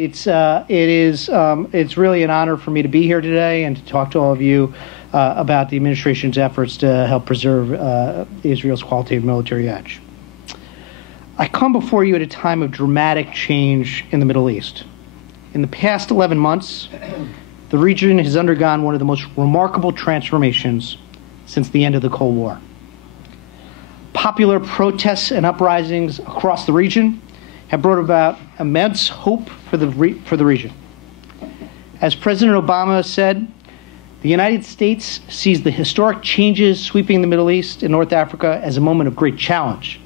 It's really an honor for me to be here today and to talk to all of you about the administration's efforts to help preserve Israel's qualitative military edge. I come before you at a time of dramatic change in the Middle East. In the past 11 months, the region has undergone one of the most remarkable transformations since the end of the Cold War. Popular protests and uprisings across the region have brought about immense hope for the region. As President Obama said, the United States sees the historic changes sweeping the Middle East and North Africa as a moment of great challenge,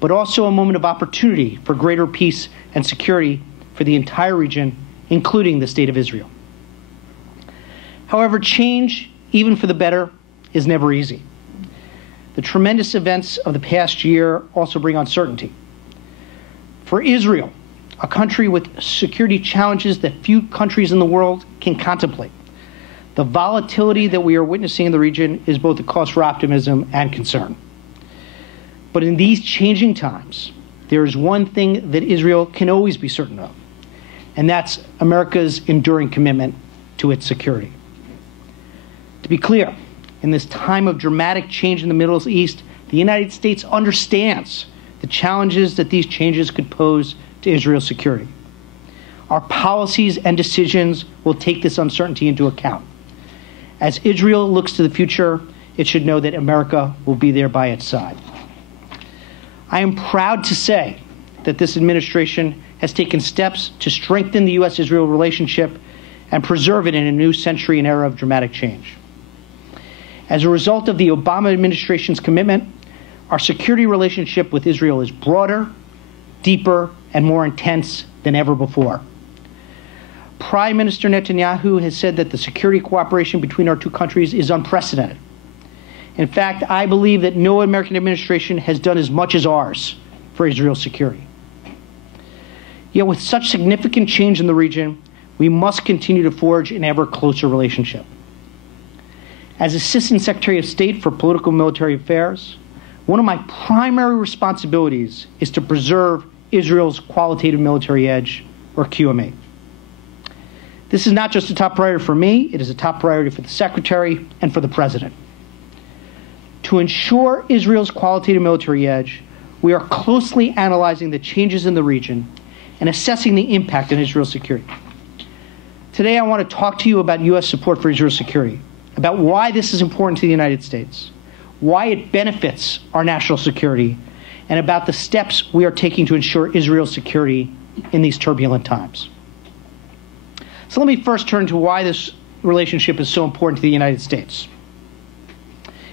but also a moment of opportunity for greater peace and security for the entire region, including the State of Israel. However, change, even for the better, is never easy. The tremendous events of the past year also bring uncertainty. For Israel, a country with security challenges that few countries in the world can contemplate, the volatility that we are witnessing in the region is both a cause for optimism and concern. But in these changing times, there is one thing that Israel can always be certain of, and that's America's enduring commitment to its security. To be clear, in this time of dramatic change in the Middle East, the United States understands the challenges that these changes could pose to Israel's security. Our policies and decisions will take this uncertainty into account. As Israel looks to the future, it should know that America will be there by its side. I am proud to say that this administration has taken steps to strengthen the U.S.-Israel relationship and preserve it in a new century and era of dramatic change. As a result of the Obama administration's commitment, our security relationship with Israel is broader, deeper, and more intense than ever before. Prime Minister Netanyahu has said that the security cooperation between our two countries is unprecedented. In fact, I believe that no American administration has done as much as ours for Israel's security. Yet with such significant change in the region, we must continue to forge an ever closer relationship. As Assistant Secretary of State for Political and Military Affairs, one of my primary responsibilities is to preserve Israel's qualitative military edge, or QME. This is not just a top priority for me, it is a top priority for the Secretary and for the President. To ensure Israel's qualitative military edge, we are closely analyzing the changes in the region and assessing the impact on Israel's security. Today, I want to talk to you about U.S. support for Israel's security, about why this is important to the United States, why it benefits our national security, and about the steps we are taking to ensure Israel's security in these turbulent times. So let me first turn to why this relationship is so important to the United States.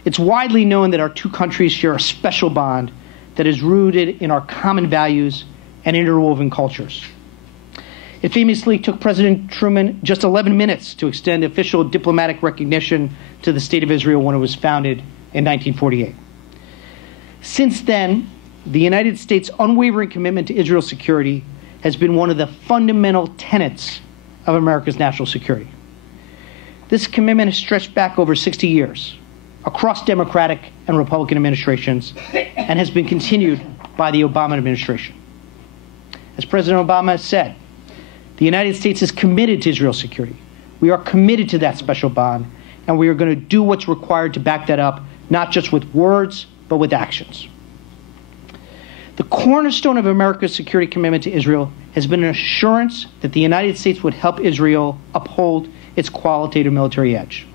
It's widely known that our two countries share a special bond that is rooted in our common values and interwoven cultures. It famously took President Truman just 11 minutes to extend official diplomatic recognition to the State of Israel when it was founded in 1948. Since then, the United States' unwavering commitment to Israel's security has been one of the fundamental tenets of America's national security. This commitment has stretched back over 60 years, across Democratic and Republican administrations, and has been continued by the Obama administration. As President Obama has said, the United States is committed to Israel's security. We are committed to that special bond, and we are going to do what's required to back that up, not just with words, but with actions. The cornerstone of America's security commitment to Israel has been an assurance that the United States would help Israel uphold its qualitative military edge.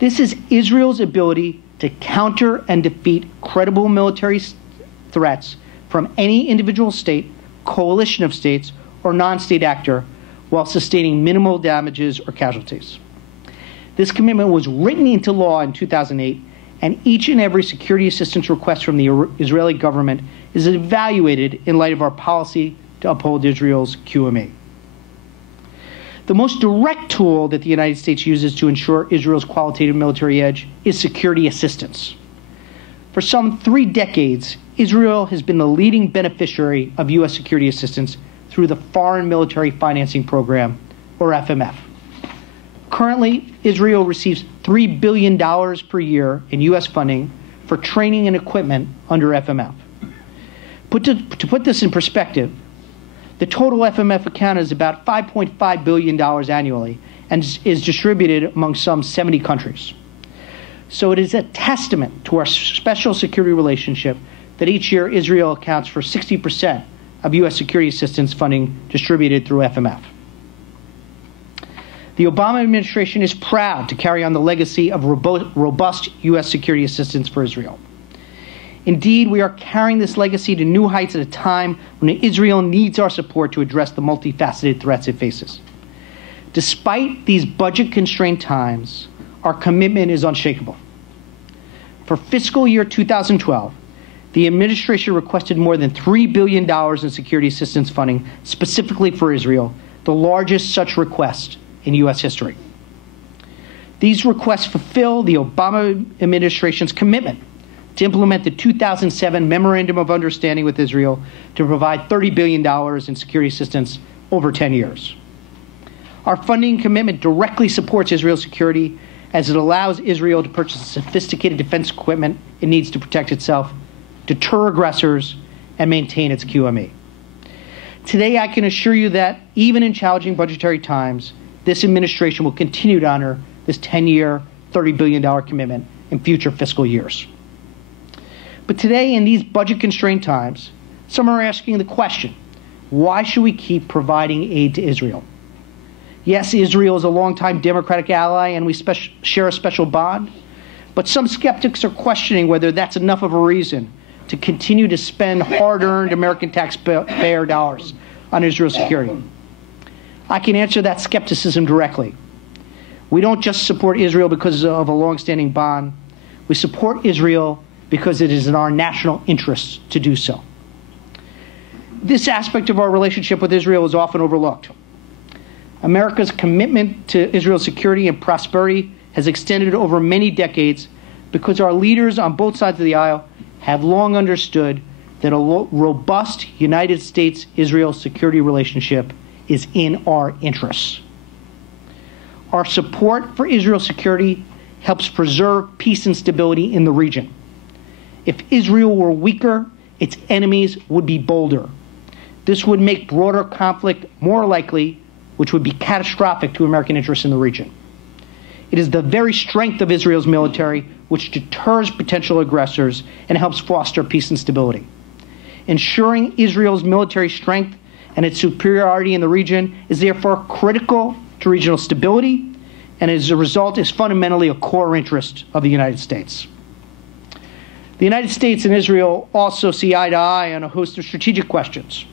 This is Israel's ability to counter and defeat credible military threats from any individual state, coalition of states, or non-state actor while sustaining minimal damages or casualties. This commitment was written into law in 2008, and each and every security assistance request from the Israeli government is evaluated in light of our policy to uphold Israel's QME. The most direct tool that the United States uses to ensure Israel's qualitative military edge is security assistance. For some 3 decades, Israel has been the leading beneficiary of U.S. security assistance through the Foreign Military Financing Program, or FMF. Currently, Israel receives $3 billion per year in U.S. funding for training and equipment under FMF. To put this in perspective, The total FMF account is about $5.5 billion annually and is distributed among some 70 countries. So it is a testament to our special security relationship that each year Israel accounts for 60% of U.S. security assistance funding distributed through FMF. The Obama administration is proud to carry on the legacy of robust U.S. security assistance for Israel. Indeed, we are carrying this legacy to new heights at a time when Israel needs our support to address the multifaceted threats it faces. Despite these budget-constrained times, our commitment is unshakable. For fiscal year 2012, the administration requested more than $3 billion in security assistance funding specifically for Israel, the largest such request in U.S. history. These requests fulfill the Obama administration's commitment to implement the 2007 Memorandum of Understanding with Israel to provide $30 billion in security assistance over 10 years. Our funding commitment directly supports Israel's security as it allows Israel to purchase sophisticated defense equipment it needs to protect itself, deter aggressors, and maintain its QME. Today, I can assure you that even in challenging budgetary times, this administration will continue to honor this 10-year, $30 billion commitment in future fiscal years. But today, in these budget-constrained times, some are asking the question, why should we keep providing aid to Israel? Yes, Israel is a longtime Democratic ally and we share a special bond, but some skeptics are questioning whether that's enough of a reason to continue to spend hard-earned American taxpayer dollars on Israel's security. I can answer that skepticism directly. We don't just support Israel because of a long-standing bond. We support Israel because it is in our national interest to do so. This aspect of our relationship with Israel is often overlooked. America's commitment to Israel's security and prosperity has extended over many decades because our leaders on both sides of the aisle have long understood that a robust United States-Israel security relationship is in our interests. Our support for Israel's security helps preserve peace and stability in the region. If Israel were weaker, its enemies would be bolder. This would make broader conflict more likely, which would be catastrophic to American interests in the region. It is the very strength of Israel's military which deters potential aggressors and helps foster peace and stability. Ensuring Israel's military strength and its superiority in the region is therefore critical to regional stability, and as a result is fundamentally a core interest of the United States. The United States and Israel also see eye to eye on a host of strategic questions.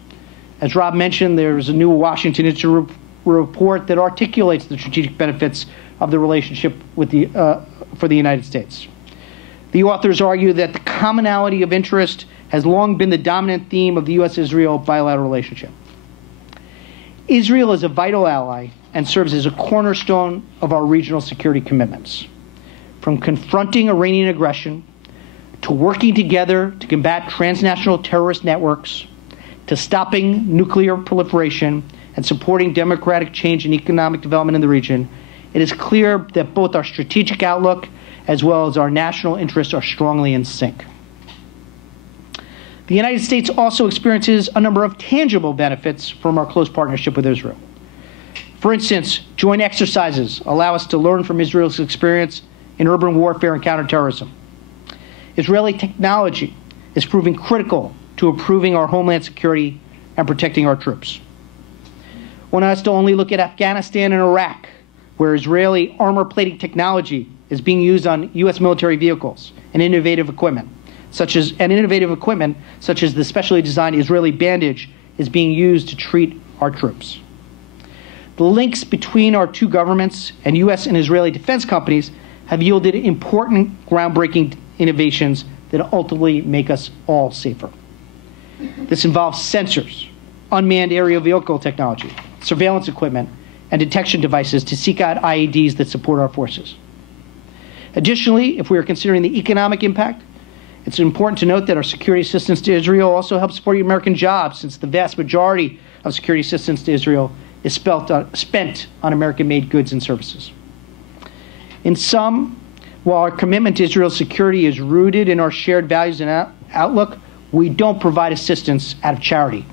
As Rob mentioned, there's a new Washington Institute report that articulates the strategic benefits of the relationship with for the United States. The authors argue that the commonality of interest has long been the dominant theme of the U.S.-Israel bilateral relationship. Israel is a vital ally and serves as a cornerstone of our regional security commitments. From confronting Iranian aggression, to working together to combat transnational terrorist networks, to stopping nuclear proliferation and supporting democratic change and economic development in the region, it is clear that both our strategic outlook as well as our national interests are strongly in sync. The United States also experiences a number of tangible benefits from our close partnership with Israel. For instance, joint exercises allow us to learn from Israel's experience in urban warfare and counterterrorism. Israeli technology is proving critical to improving our homeland security and protecting our troops. One has to only look at Afghanistan and Iraq, where Israeli armor plating technology is being used on U.S. military vehicles and innovative equipment, such as the specially designed Israeli bandage is being used to treat our troops. The links between our two governments and U.S. and Israeli defense companies have yielded important groundbreaking innovations that ultimately make us all safer. This involves sensors, unmanned aerial vehicle technology, surveillance equipment, and detection devices to seek out IEDs that support our forces. Additionally, if we are considering the economic impact, it's important to note that our security assistance to Israel also helps support American jobs, since the vast majority of security assistance to Israel is spent on American-made goods and services. In sum, while our commitment to Israel's security is rooted in our shared values and outlook, we don't provide assistance out of charity.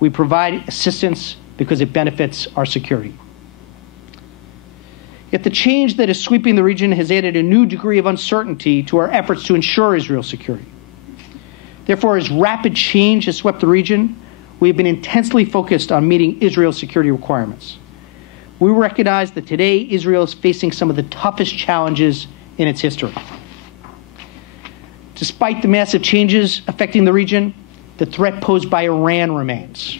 We provide assistance because it benefits our security. Yet the change that is sweeping the region has added a new degree of uncertainty to our efforts to ensure Israel's security. Therefore, as rapid change has swept the region, we have been intensely focused on meeting Israel's security requirements. We recognize that today Israel is facing some of the toughest challenges in its history. Despite the massive changes affecting the region, the threat posed by Iran remains.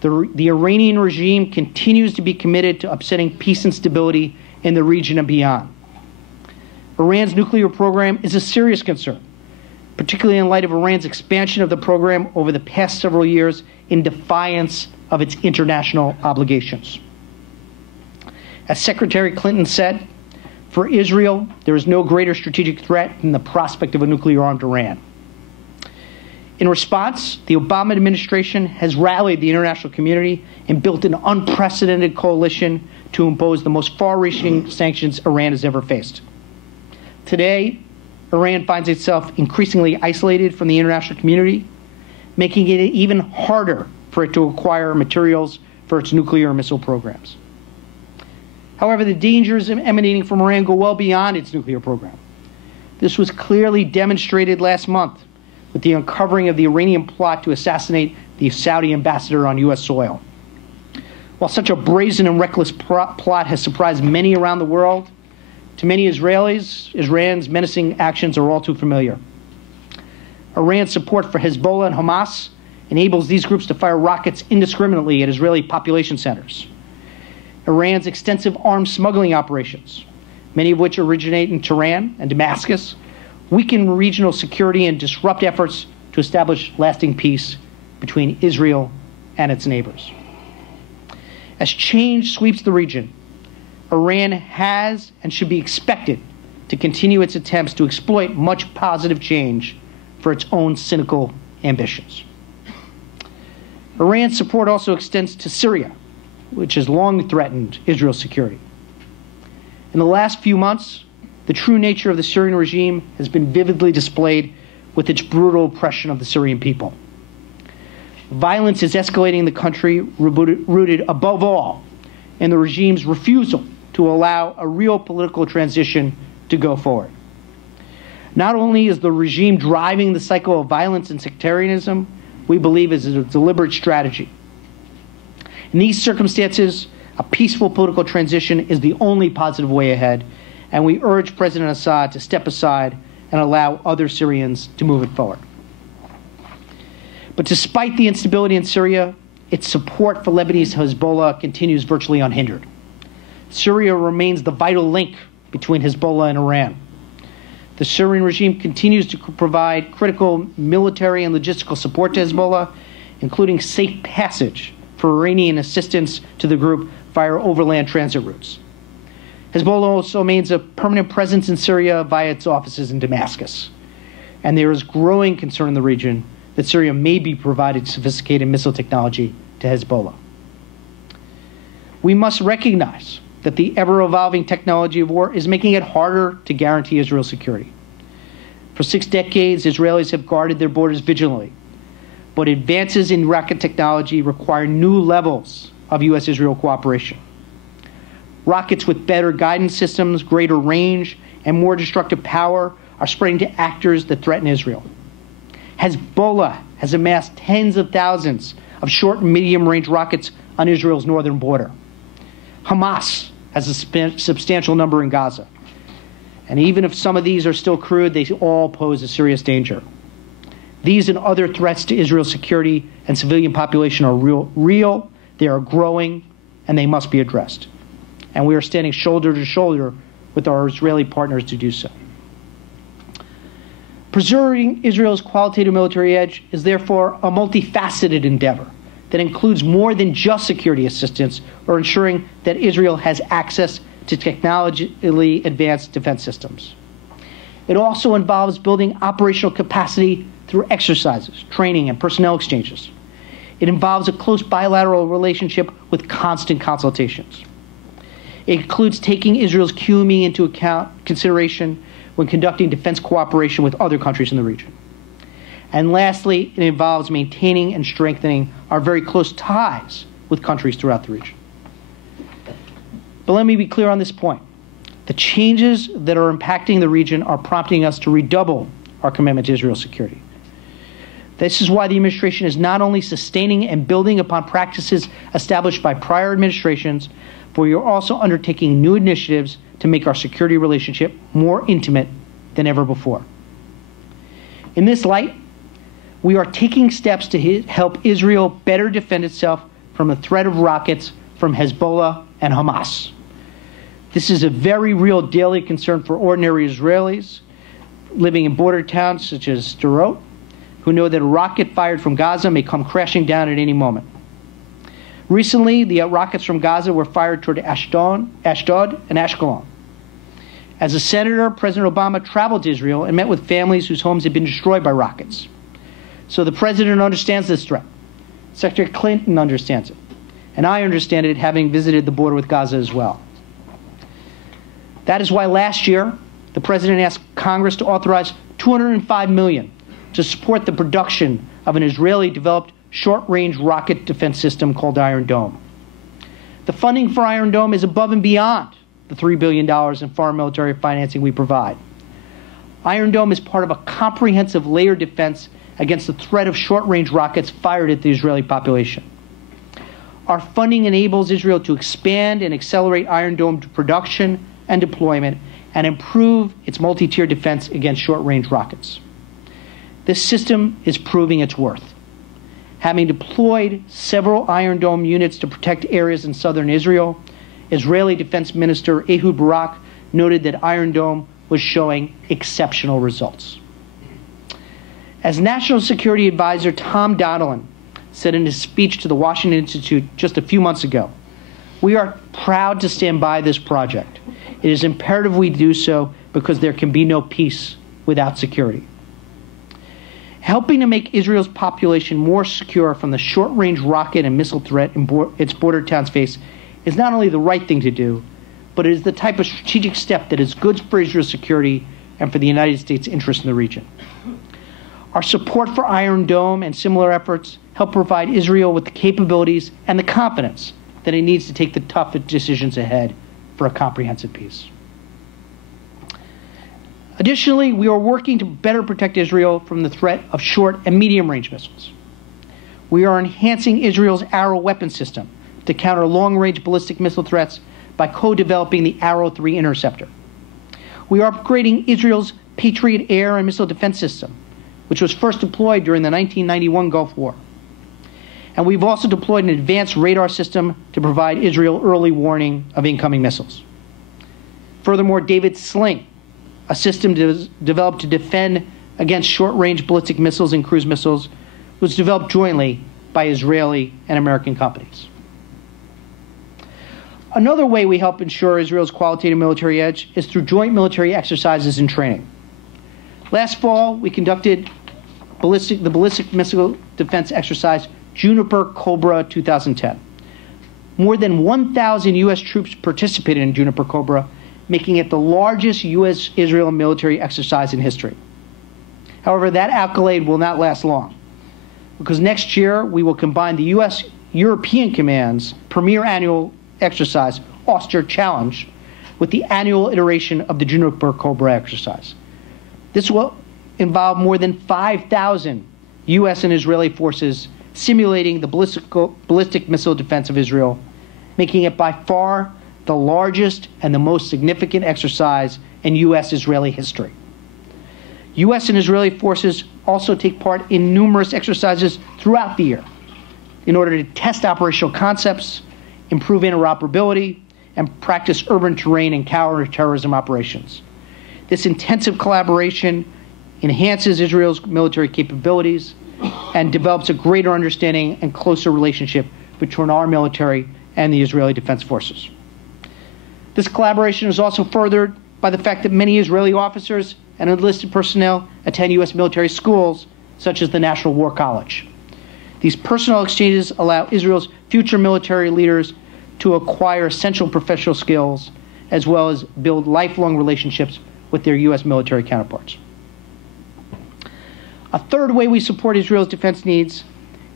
The Iranian regime continues to be committed to upsetting peace and stability in the region and beyond. Iran's nuclear program is a serious concern, particularly in light of Iran's expansion of the program over the past several years in defiance of its international obligations. As Secretary Clinton said, for Israel, there is no greater strategic threat than the prospect of a nuclear-armed Iran. In response, the Obama administration has rallied the international community and built an unprecedented coalition to impose the most far-reaching sanctions Iran has ever faced. Today, Iran finds itself increasingly isolated from the international community, making it even harder for it to acquire materials for its nuclear and missile programs. However, the dangers emanating from Iran go well beyond its nuclear program. This was clearly demonstrated last month with the uncovering of the Iranian plot to assassinate the Saudi ambassador on U.S. soil. While such a brazen and reckless plot has surprised many around the world, to many Israelis, Iran's menacing actions are all too familiar. Iran's support for Hezbollah and Hamas enables these groups to fire rockets indiscriminately at Israeli population centers. Iran's extensive arms smuggling operations, many of which originate in Tehran and Damascus, weaken regional security and disrupt efforts to establish lasting peace between Israel and its neighbors. As change sweeps the region, Iran has and should be expected to continue its attempts to exploit much positive change for its own cynical ambitions. Iran's support also extends to Syria, which has long threatened Israel's security. In the last few months, the true nature of the Syrian regime has been vividly displayed with its brutal oppression of the Syrian people. Violence is escalating in the country, rooted above all in the regime's refusal to allow a real political transition to go forward. Not only is the regime driving the cycle of violence and sectarianism, we believe is a deliberate strategy. In these circumstances, a peaceful political transition is the only positive way ahead, and we urge President Assad to step aside and allow other Syrians to move it forward. But despite the instability in Syria, its support for Lebanese Hezbollah continues virtually unhindered. Syria remains the vital link between Hezbollah and Iran. The Syrian regime continues to provide critical military and logistical support to Hezbollah, including safe passage for Iranian assistance to the group via overland transit routes. Hezbollah also maintains a permanent presence in Syria via its offices in Damascus. And there is growing concern in the region that Syria may be providing sophisticated missile technology to Hezbollah. We must recognize that the ever-evolving technology of war is making it harder to guarantee Israel's security. For 6 decades, Israelis have guarded their borders vigilantly, but advances in rocket technology require new levels of U.S.-Israel cooperation. Rockets with better guidance systems, greater range, and more destructive power are spreading to actors that threaten Israel. Hezbollah has amassed tens of thousands of short and medium-range rockets on Israel's northern border. Hamas has a substantial number in Gaza. And even if some of these are still crude, they all pose a serious danger. These and other threats to Israel's security and civilian population are real, they are growing, and they must be addressed. And we are standing shoulder to shoulder with our Israeli partners to do so. Preserving Israel's qualitative military edge is therefore a multifaceted endeavor that includes more than just security assistance or ensuring that Israel has access to technologically advanced defense systems. It also involves building operational capacity through exercises, training, and personnel exchanges. It involves a close bilateral relationship with constant consultations. It includes taking Israel's QME into consideration when conducting defense cooperation with other countries in the region. And lastly, it involves maintaining and strengthening our very close ties with countries throughout the region. But let me be clear on this point. The changes that are impacting the region are prompting us to redouble our commitment to Israel's security. This is why the administration is not only sustaining and building upon practices established by prior administrations, but we are also undertaking new initiatives to make our security relationship more intimate than ever before. In this light, we are taking steps to help Israel better defend itself from the threat of rockets from Hezbollah and Hamas. This is a very real daily concern for ordinary Israelis living in border towns such as Sderot, who know that a rocket fired from Gaza may come crashing down at any moment. Recently, the rockets from Gaza were fired toward Ashdod and Ashkelon. As a senator, President Obama traveled to Israel and met with families whose homes had been destroyed by rockets. So the president understands this threat. Secretary Clinton understands it. And I understand it, having visited the border with Gaza as well. That is why last year, the president asked Congress to authorize $205 million to support the production of an Israeli-developed short-range rocket defense system called Iron Dome. The funding for Iron Dome is above and beyond the $3 billion in foreign military financing we provide. Iron Dome is part of a comprehensive layered defense against the threat of short-range rockets fired at the Israeli population. Our funding enables Israel to expand and accelerate Iron Dome production and deployment and improve its multi-tier defense against short-range rockets. This system is proving its worth. Having deployed several Iron Dome units to protect areas in southern Israel, Israeli Defense Minister Ehud Barak noted that Iron Dome was showing exceptional results. As National Security Advisor Tom Donilon said in his speech to the Washington Institute just a few months ago, we are proud to stand by this project. It is imperative we do so because there can be no peace without security. Helping to make Israel's population more secure from the short-range rocket and missile threat its border towns face is not only the right thing to do, but it is the type of strategic step that is good for Israel's security and for the United States' interest in the region. Our support for Iron Dome and similar efforts help provide Israel with the capabilities and the confidence that it needs to take the tough decisions ahead for a comprehensive peace. Additionally, we are working to better protect Israel from the threat of short and medium-range missiles. We are enhancing Israel's Arrow weapon system to counter long-range ballistic missile threats by co-developing the Arrow 3 interceptor. We are upgrading Israel's Patriot air and missile defense system, which was first deployed during the 1991 Gulf War. And we've also deployed an advanced radar system to provide Israel early warning of incoming missiles. Furthermore, David Sling, a system developed to defend against short-range ballistic missiles and cruise missiles, was developed jointly by Israeli and American companies. Another way we help ensure Israel's qualitative military edge is through joint military exercises and training. Last fall, we conducted the ballistic missile defense exercise Juniper Cobra 2010. More than 1,000 U.S. troops participated in Juniper Cobra, making it the largest U.S.-Israel military exercise in history. However, that accolade will not last long, because next year we will combine the U.S.-European Command's premier annual exercise, Auster Challenge, with the annual iteration of the Juniper Cobra exercise. This will involve more than 5,000 U.S. and Israeli forces simulating the ballistic missile defense of Israel, making it by far the largest and the most significant exercise in U.S.-Israeli history. U.S. and Israeli forces also take part in numerous exercises throughout the year in order to test operational concepts, improve interoperability, and practice urban terrain and counterterrorism operations. This intensive collaboration enhances Israel's military capabilities and develops a greater understanding and closer relationship between our military and the Israeli Defense Forces. This collaboration is also furthered by the fact that many Israeli officers and enlisted personnel attend U.S. military schools, such as the National War College. These personnel exchanges allow Israel's future military leaders to acquire essential professional skills, as well as build lifelong relationships with their U.S. military counterparts. A third way we support Israel's defense needs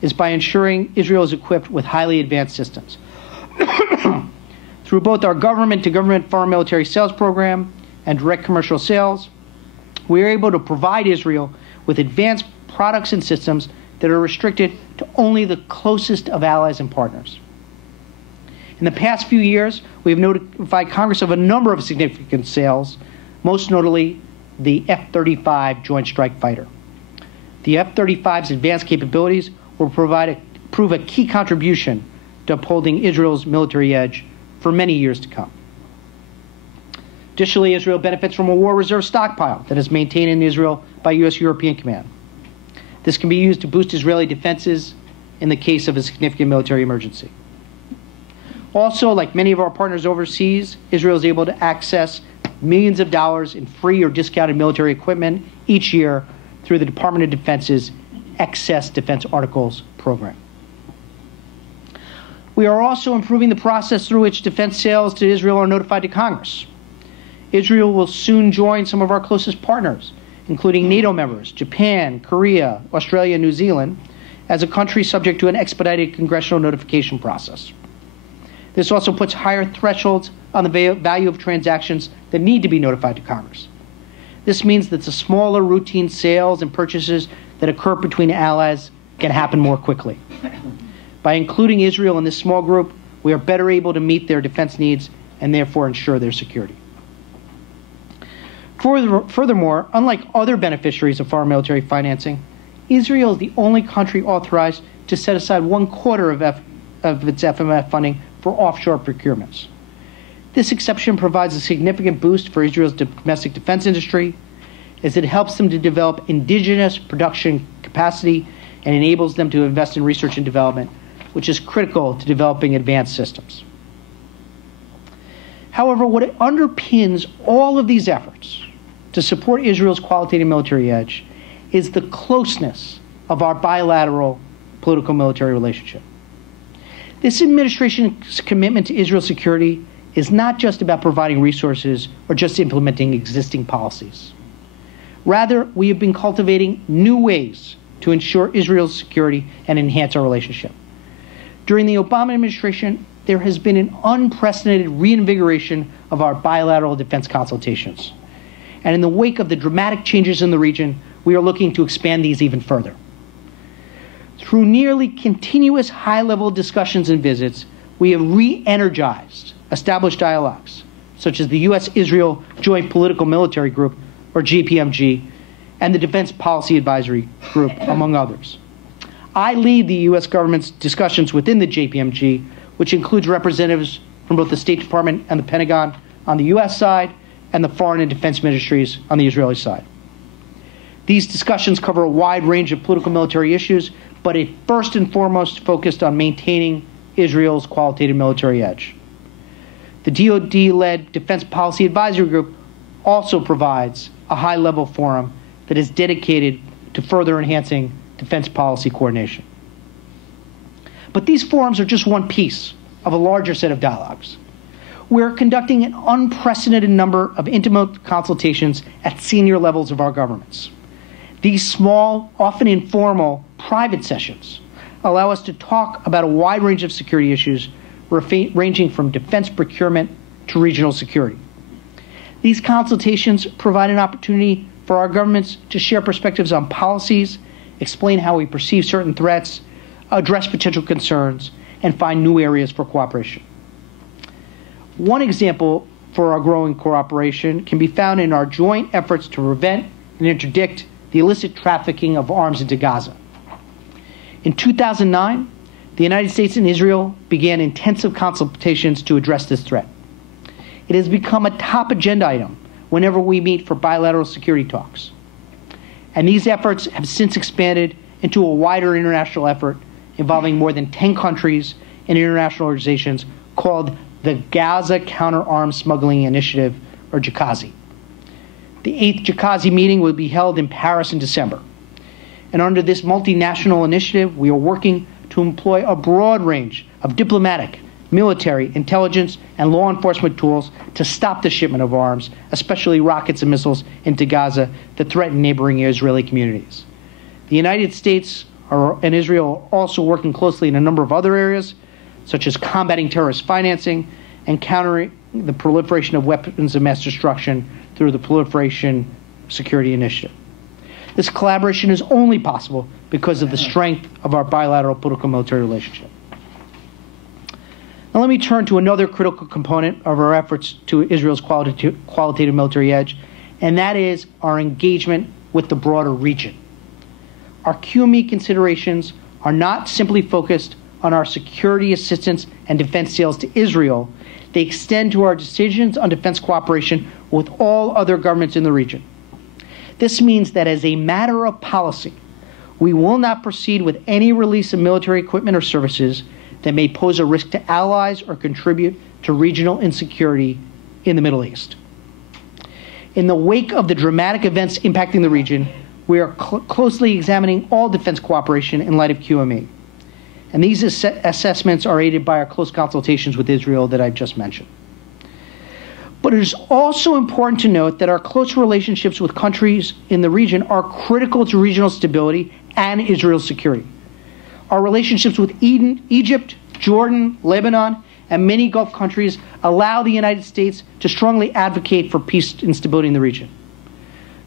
is by ensuring Israel is equipped with highly advanced systems. Through both our government-to-government foreign military sales program and direct commercial sales, we are able to provide Israel with advanced products and systems that are restricted to only the closest of allies and partners. In the past few years, we have notified Congress of a number of significant sales, most notably the F-35 Joint Strike Fighter. The F-35's advanced capabilities will prove a key contribution to upholding Israel's military edge for many years to come. Additionally, Israel benefits from a war reserve stockpile that is maintained in Israel by U.S. European Command. This can be used to boost Israeli defenses in the case of a significant military emergency. Also, like many of our partners overseas, Israel is able to access millions of dollars in free or discounted military equipment each year through the Department of Defense's Excess Defense Articles program. We are also improving the process through which defense sales to Israel are notified to Congress. Israel will soon join some of our closest partners, including NATO members, Japan, Korea, Australia, and New Zealand, as a country subject to an expedited congressional notification process. This also puts higher thresholds on the value of transactions that need to be notified to Congress. This means that the smaller routine sales and purchases that occur between allies can happen more quickly. By including Israel in this small group, we are better able to meet their defense needs and therefore ensure their security. Furthermore, unlike other beneficiaries of foreign military financing, Israel is the only country authorized to set aside 1/4 of its FMF funding for offshore procurements. This exception provides a significant boost for Israel's domestic defense industry, as it helps them to develop indigenous production capacity and enables them to invest in research and development, which is critical to developing advanced systems. However, what underpins all of these efforts to support Israel's qualitative military edge is the closeness of our bilateral political military relationship. This administration's commitment to Israel's security is not just about providing resources or just implementing existing policies. Rather, we have been cultivating new ways to ensure Israel's security and enhance our relationship. During the Obama administration, there has been an unprecedented reinvigoration of our bilateral defense consultations. And in the wake of the dramatic changes in the region, we are looking to expand these even further. Through nearly continuous high-level discussions and visits, we have re-energized established dialogues, such as the U.S.-Israel Joint Political Military Group, or JPMG, and the Defense Policy Advisory Group, among others. I lead the U.S. government's discussions within the JPMG, which includes representatives from both the State Department and the Pentagon on the U.S. side and the Foreign and Defense Ministries on the Israeli side. These discussions cover a wide range of political military issues, but it first and foremost focused on maintaining Israel's qualitative military edge. The DoD-led Defense Policy Advisory Group also provides a high-level forum that is dedicated to further enhancing defense policy coordination. But these forums are just one piece of a larger set of dialogues. We're conducting an unprecedented number of intimate consultations at senior levels of our governments. These small, often informal, private sessions allow us to talk about a wide range of security issues ranging from defense procurement to regional security. These consultations provide an opportunity for our governments to share perspectives on policies, explain how we perceive certain threats, address potential concerns, and find new areas for cooperation. One example for our growing cooperation can be found in our joint efforts to prevent and interdict the illicit trafficking of arms into Gaza. In 2009, the United States and Israel began intensive consultations to address this threat. It has become a top agenda item whenever we meet for bilateral security talks. And these efforts have since expanded into a wider international effort involving more than 10 countries and international organizations called the Gaza Counter-Arms Smuggling Initiative, or JCASI. The 8th JCASI meeting will be held in Paris in December. And under this multinational initiative, we are working to employ a broad range of diplomatic, military, intelligence, and law enforcement tools to stop the shipment of arms, especially rockets and missiles, into Gaza that threaten neighboring Israeli communities. The United States and Israel are also working closely in a number of other areas, such as combating terrorist financing and countering the proliferation of weapons of mass destruction through the Proliferation Security Initiative. This collaboration is only possible because of the strength of our bilateral political military relationship. Now let me turn to another critical component of our efforts to Israel's qualitative military edge, and that is our engagement with the broader region. Our QME considerations are not simply focused on our security assistance and defense sales to Israel. They extend to our decisions on defense cooperation with all other governments in the region. This means that as a matter of policy, we will not proceed with any release of military equipment or services that may pose a risk to allies or contribute to regional insecurity in the Middle East. In the wake of the dramatic events impacting the region, we are closely examining all defense cooperation in light of QME. And these assessments are aided by our close consultations with Israel that I've just mentioned. But it is also important to note that our close relationships with countries in the region are critical to regional stability and Israel's security. Our relationships with Egypt, Jordan, Lebanon, and many Gulf countries allow the United States to strongly advocate for peace and stability in the region.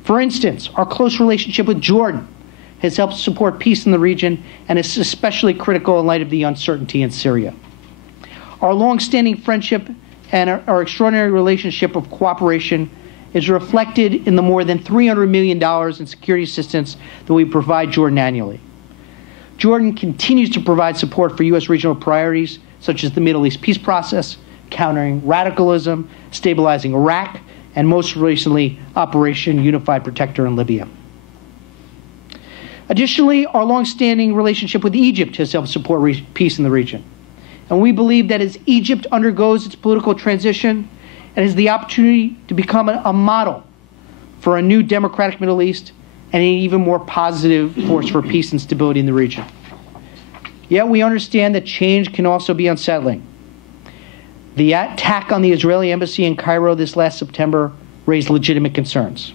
For instance, our close relationship with Jordan has helped support peace in the region and is especially critical in light of the uncertainty in Syria. Our long-standing friendship and our extraordinary relationship of cooperation is reflected in the more than $300 million in security assistance that we provide Jordan annually. Jordan continues to provide support for U.S. regional priorities such as the Middle East peace process, countering radicalism, stabilizing Iraq, and most recently, Operation Unified Protector in Libya. Additionally, our long-standing relationship with Egypt has helped support peace in the region. And we believe that as Egypt undergoes its political transition and has the opportunity to become a model for a new democratic Middle East and an even more positive force for peace and stability in the region. Yet we understand that change can also be unsettling. The attack on the Israeli embassy in Cairo this last September raised legitimate concerns.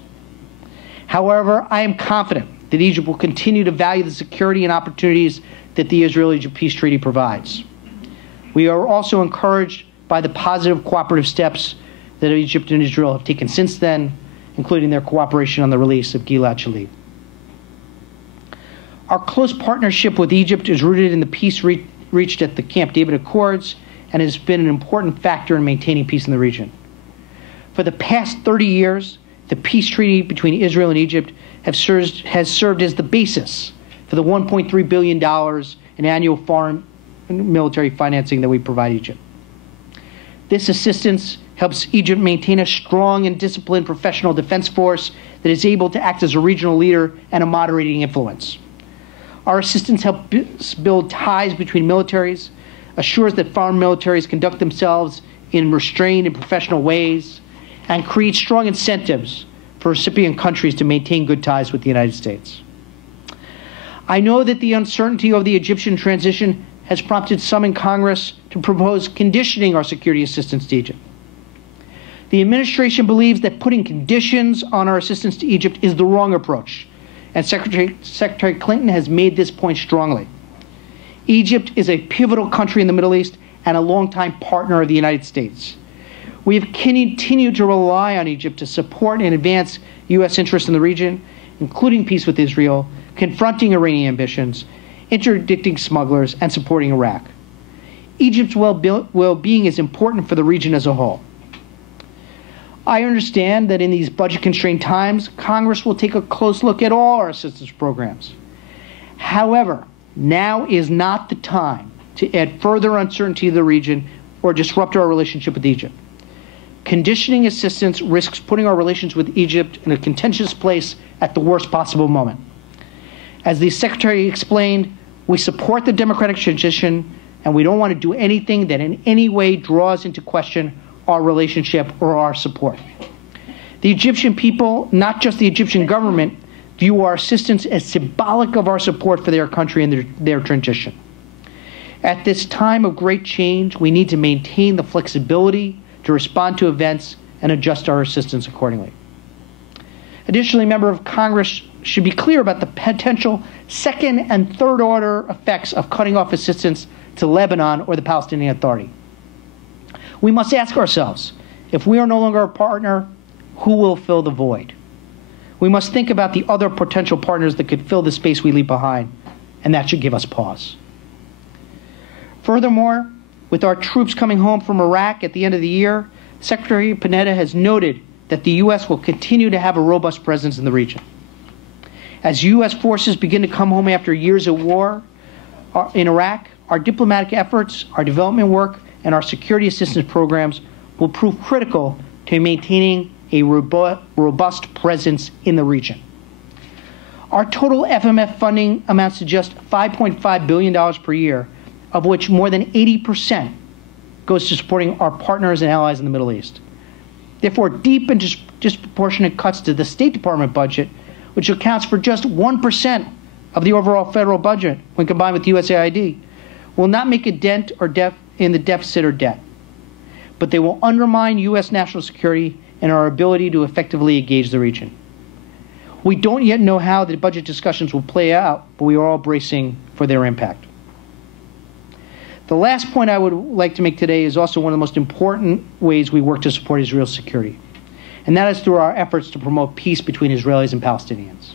However, I am confident that Egypt will continue to value the security and opportunities that the Israel-Egypt peace treaty provides. We are also encouraged by the positive cooperative steps that Egypt and Israel have taken since then, including their cooperation on the release of Gilad Shalit. Our close partnership with Egypt is rooted in the peace reached at the Camp David Accords and has been an important factor in maintaining peace in the region. For the past 30 years, the peace treaty between Israel and Egypt has served as the basis for the $1.3 billion in annual foreign military financing that we provide Egypt. This assistance helps Egypt maintain a strong and disciplined professional defense force that is able to act as a regional leader and a moderating influence. Our assistance helps build ties between militaries, assures that foreign militaries conduct themselves in restrained and professional ways, and creates strong incentives for recipient countries to maintain good ties with the United States. I know that the uncertainty of the Egyptian transition has prompted some in Congress to propose conditioning our security assistance to Egypt. The administration believes that putting conditions on our assistance to Egypt is the wrong approach, and Secretary Clinton has made this point strongly. Egypt is a pivotal country in the Middle East and a longtime partner of the United States. We have continued to rely on Egypt to support and advance U.S. interests in the region, including peace with Israel, confronting Iranian ambitions, interdicting smugglers, and supporting Iraq. Egypt's well-being is important for the region as a whole. I understand that in these budget-constrained times, Congress will take a close look at all our assistance programs. However, now is not the time to add further uncertainty to the region or disrupt our relationship with Egypt. Conditioning assistance risks putting our relations with Egypt in a contentious place at the worst possible moment. As the Secretary explained, we support the democratic transition, and we don't want to do anything that in any way draws into question our relationship or our support. The Egyptian people, not just the Egyptian government, view our assistance as symbolic of our support for their country and their transition. At this time of great change, we need to maintain the flexibility to respond to events and adjust our assistance accordingly. Additionally, members of Congress should be clear about the potential second and third order effects of cutting off assistance to Lebanon or the Palestinian Authority. We must ask ourselves, if we are no longer a partner, who will fill the void? We must think about the other potential partners that could fill the space we leave behind, and that should give us pause. Furthermore, with our troops coming home from Iraq at the end of the year, Secretary Panetta has noted that the U.S. will continue to have a robust presence in the region. As U.S. forces begin to come home after years of war in Iraq, our diplomatic efforts, our development work, and our security assistance programs will prove critical to maintaining a robust presence in the region. Our total FMF funding amounts to just $5.5 billion per year, of which more than 80% goes to supporting our partners and allies in the Middle East. Therefore, deep and disproportionate cuts to the State Department budget, which accounts for just 1% of the overall federal budget when combined with USAID, will not make a dent in the deficit or debt, but they will undermine U.S. national security and our ability to effectively engage the region. We don't yet know how the budget discussions will play out, but we are all bracing for their impact. The last point I would like to make today is also one of the most important ways we work to support Israel's security, and that is through our efforts to promote peace between Israelis and Palestinians.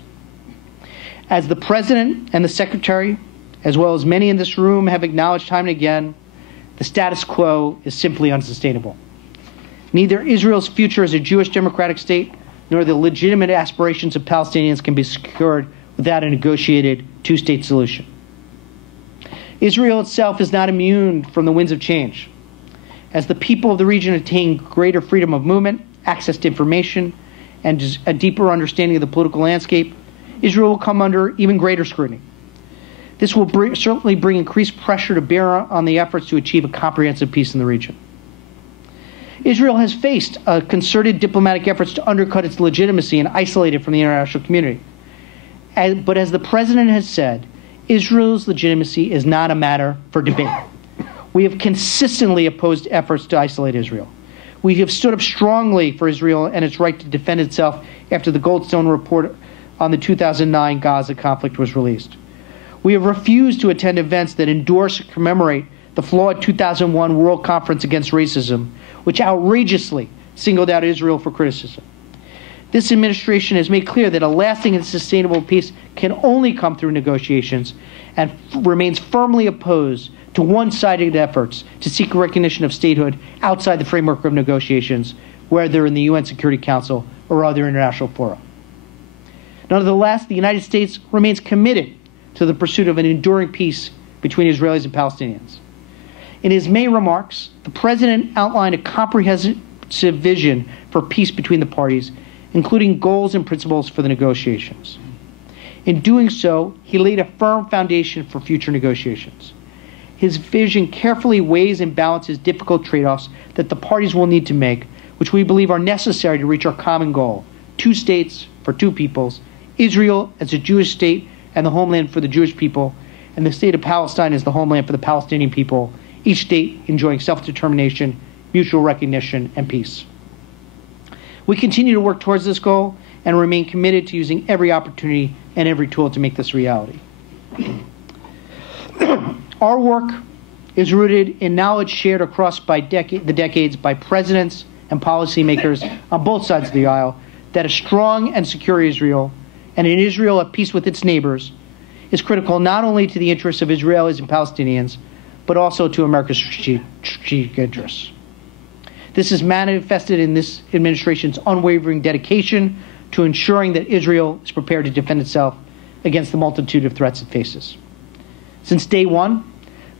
As the President and the Secretary, as well as many in this room, have acknowledged time and again, the status quo is simply unsustainable. Neither Israel's future as a Jewish democratic state nor the legitimate aspirations of Palestinians can be secured without a negotiated two-state solution. Israel itself is not immune from the winds of change. As the people of the region attain greater freedom of movement, access to information, and a deeper understanding of the political landscape, Israel will come under even greater scrutiny. This will certainly bring increased pressure to bear on the efforts to achieve a comprehensive peace in the region. Israel has faced concerted diplomatic efforts to undercut its legitimacy and isolate it from the international community. But as the President has said, Israel's legitimacy is not a matter for debate. We have consistently opposed efforts to isolate Israel. We have stood up strongly for Israel and its right to defend itself after the Goldstone report on the 2009 Gaza conflict was released. We have refused to attend events that endorse or commemorate the flawed 2001 World Conference Against Racism, which outrageously singled out Israel for criticism. This administration has made clear that a lasting and sustainable peace can only come through negotiations and remains firmly opposed to one-sided efforts to seek recognition of statehood outside the framework of negotiations, whether in the UN Security Council or other international fora. Nonetheless, the United States remains committed to the pursuit of an enduring peace between Israelis and Palestinians. In his May remarks, the President outlined a comprehensive vision for peace between the parties, including goals and principles for the negotiations. In doing so, he laid a firm foundation for future negotiations. His vision carefully weighs and balances difficult trade-offs that the parties will need to make, which we believe are necessary to reach our common goal: two states for two peoples, Israel as a Jewish state and the homeland for the Jewish people, and the state of Palestine as the homeland for the Palestinian people, each state enjoying self-determination, mutual recognition, and peace. We continue to work towards this goal and remain committed to using every opportunity and every tool to make this reality. Our work is rooted in knowledge shared across the decades by presidents and policymakers on both sides of the aisle that a strong and secure Israel, and an Israel at peace with its neighbors, is critical not only to the interests of Israelis and Palestinians, but also to America's strategic interests. This is manifested in this administration's unwavering dedication to ensuring that Israel is prepared to defend itself against the multitude of threats it faces. Since day one,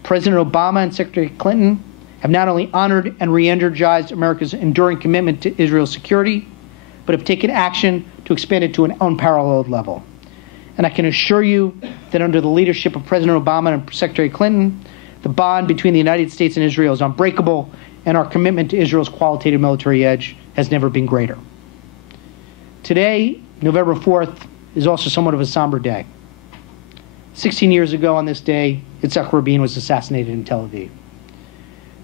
President Obama and Secretary Clinton have not only honored and re-energized America's enduring commitment to Israel's security, but have taken action to expand it to an unparalleled level. And I can assure you that under the leadership of President Obama and Secretary Clinton, the bond between the United States and Israel is unbreakable, and our commitment to Israel's qualitative military edge has never been greater. Today, November 4th, is also somewhat of a somber day. 16 years ago on this day, Yitzhak Rabin was assassinated in Tel Aviv.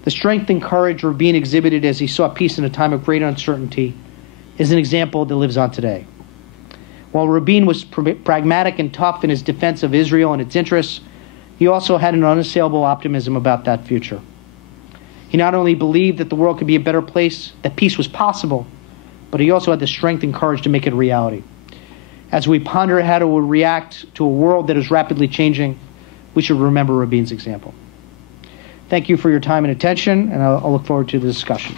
The strength and courage Rabin exhibited as he sought peace in a time of great uncertainty is an example that lives on today. While Rabin was pragmatic and tough in his defense of Israel and its interests, he also had an unassailable optimism about that future. He not only believed that the world could be a better place, that peace was possible, but he also had the strength and courage to make it a reality. As we ponder how to react to a world that is rapidly changing, we should remember Rabin's example. Thank you for your time and attention, and I'll look forward to the discussion.